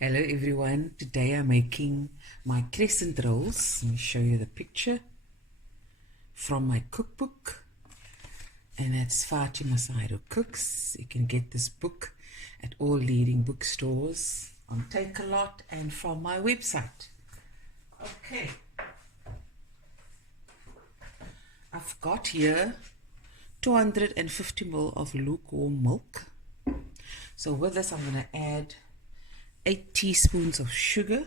Hello everyone, today I'm making my crescent rolls. Let me show you the picture from my cookbook, and that's Fatima Saido Cooks. You can get this book at all leading bookstores, on Take-A-Lot, and from my website. Okay, I've got here 250 ml of lukewarm milk. So with this I'm going to add 8 teaspoons of sugar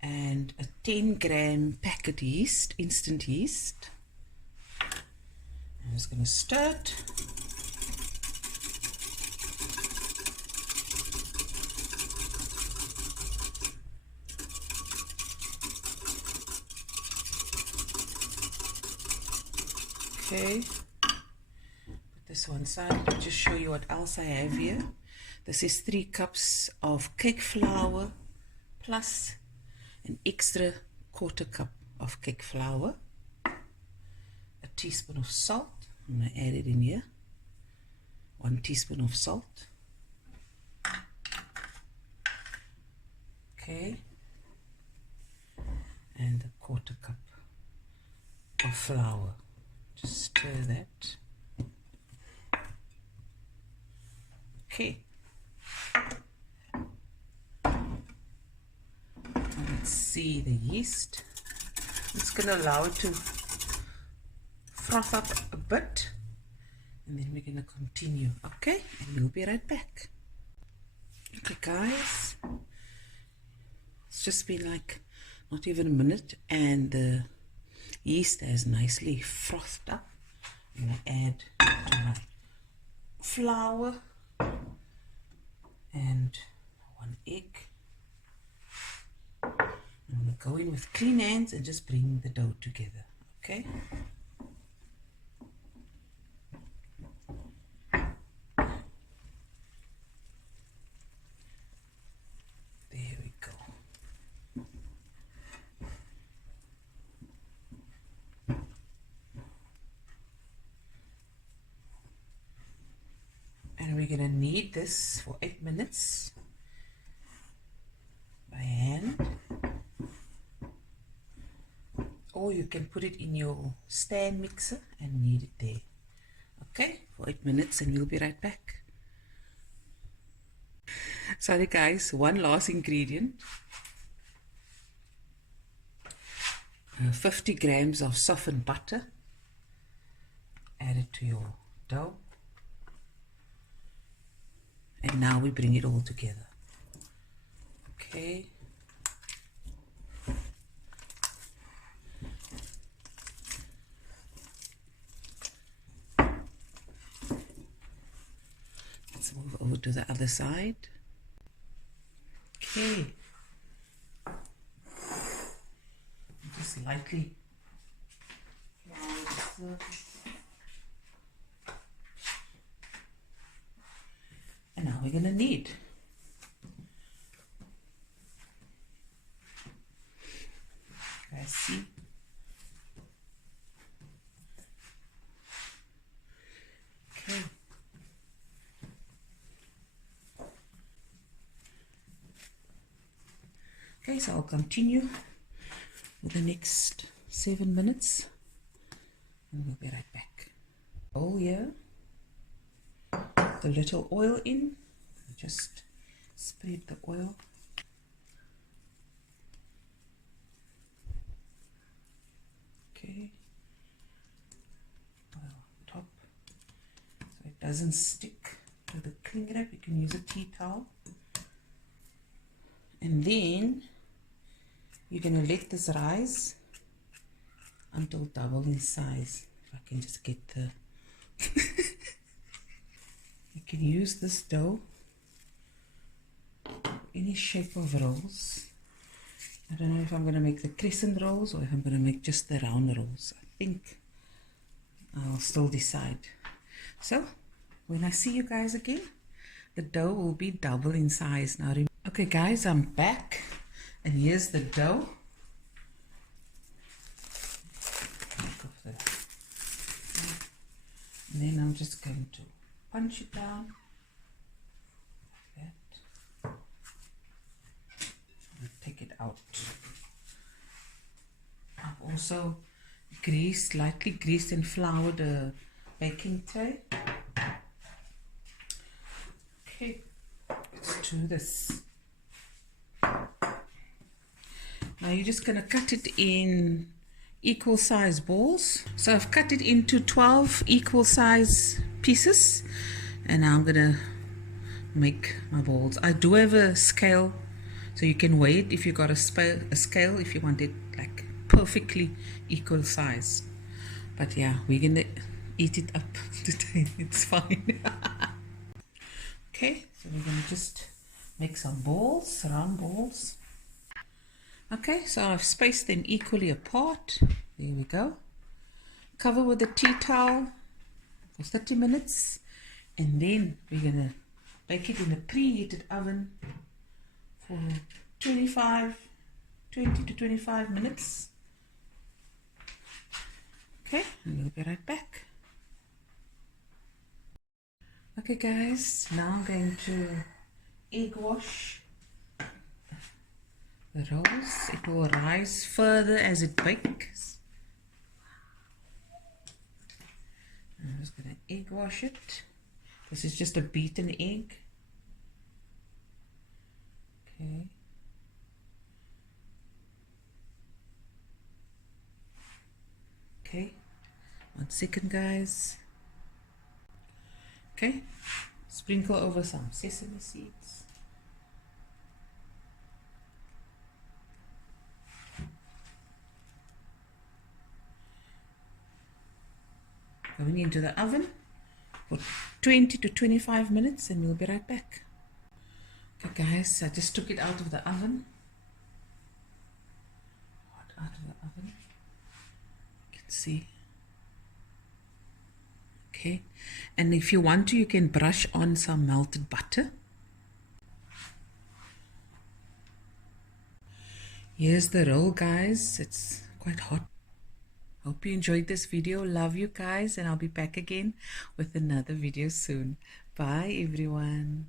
and a 10-gram packet yeast, instant yeast. I'm just going to stir it. Okay. This one side. I'll just show you what else I have here. This is 3 cups of cake flour plus an extra quarter cup of cake flour, a teaspoon of salt. I'm going to add it in here. 1 teaspoon of salt. Okay. And a quarter cup of flour. Just stir that. Okay, let's see the yeast. It's going to allow it to froth up a bit, and then we're going to continue. Okay, and we'll be right back. Okay guys, it's just been like not even a minute and the yeast has nicely frothed up. I'm going to add to my flour and 1 egg. I'm going to go in with clean hands and just bring the dough together. Okay. There we go. And we're going to knead this for 8 minutes by hand, or you can put it in your stand mixer and knead it there. Okay, for 8 minutes, and we'll be right back. Sorry guys, one last ingredient. 50 grams of softened butter. Add it to your dough. And now we bring it all together. Okay. Let's move over to the other side. Okay. Just lightly. And now we're going to knead. Guys, see? Okay. Okay, so I'll continue with the next 7 minutes and we'll be right back. Oh yeah. The little oil in, just spread the oil. Okay, oil on top so it doesn't stick to the cling wrap. You can use a tea towel, and then you're going to let this rise until double in size. If I can just get the you can use this dough any shape of rolls. I don't know if I'm going to make the crescent rolls or if I'm going to make just the round rolls. I think I'll still decide. So when I see you guys again, the dough will be double in size. Now, okay guys, I'm back and here's the dough. And then I'm just going to punch it down. also lightly greased and floured the baking tray. Okay, let's do this. Now you're just going to cut it in equal size balls. So I've cut it into 12 equal size pieces, and now I'm going to make my balls. I do have a scale, so you can weigh it if you got a scale if you want it like perfectly equal size. But yeah, we're gonna eat it up today. It's fine. Okay, so we're gonna just make some balls, round balls. Okay, so I've spaced them equally apart. There we go. Cover with a tea towel for 30 minutes, and then we're gonna bake it in a preheated oven for 20 to 25 minutes. Okay, and we'll be right back. Okay guys, now I'm going to egg wash the rolls. It will rise further as it bakes. I'm just going to egg wash it. This is just a beaten egg. Okay. Okay, 1 second guys. Okay, sprinkle over some sesame seeds. Going into the oven for 20 to 25 minutes, and we'll be right back. Okay guys, I just took it out of the oven. Out of the oven. You can see. Okay, and if you want to, you can brush on some melted butter. Here's the roll guys, it's quite hot. Hope you enjoyed this video. Love you guys, and I'll be back again with another video soon. Bye everyone.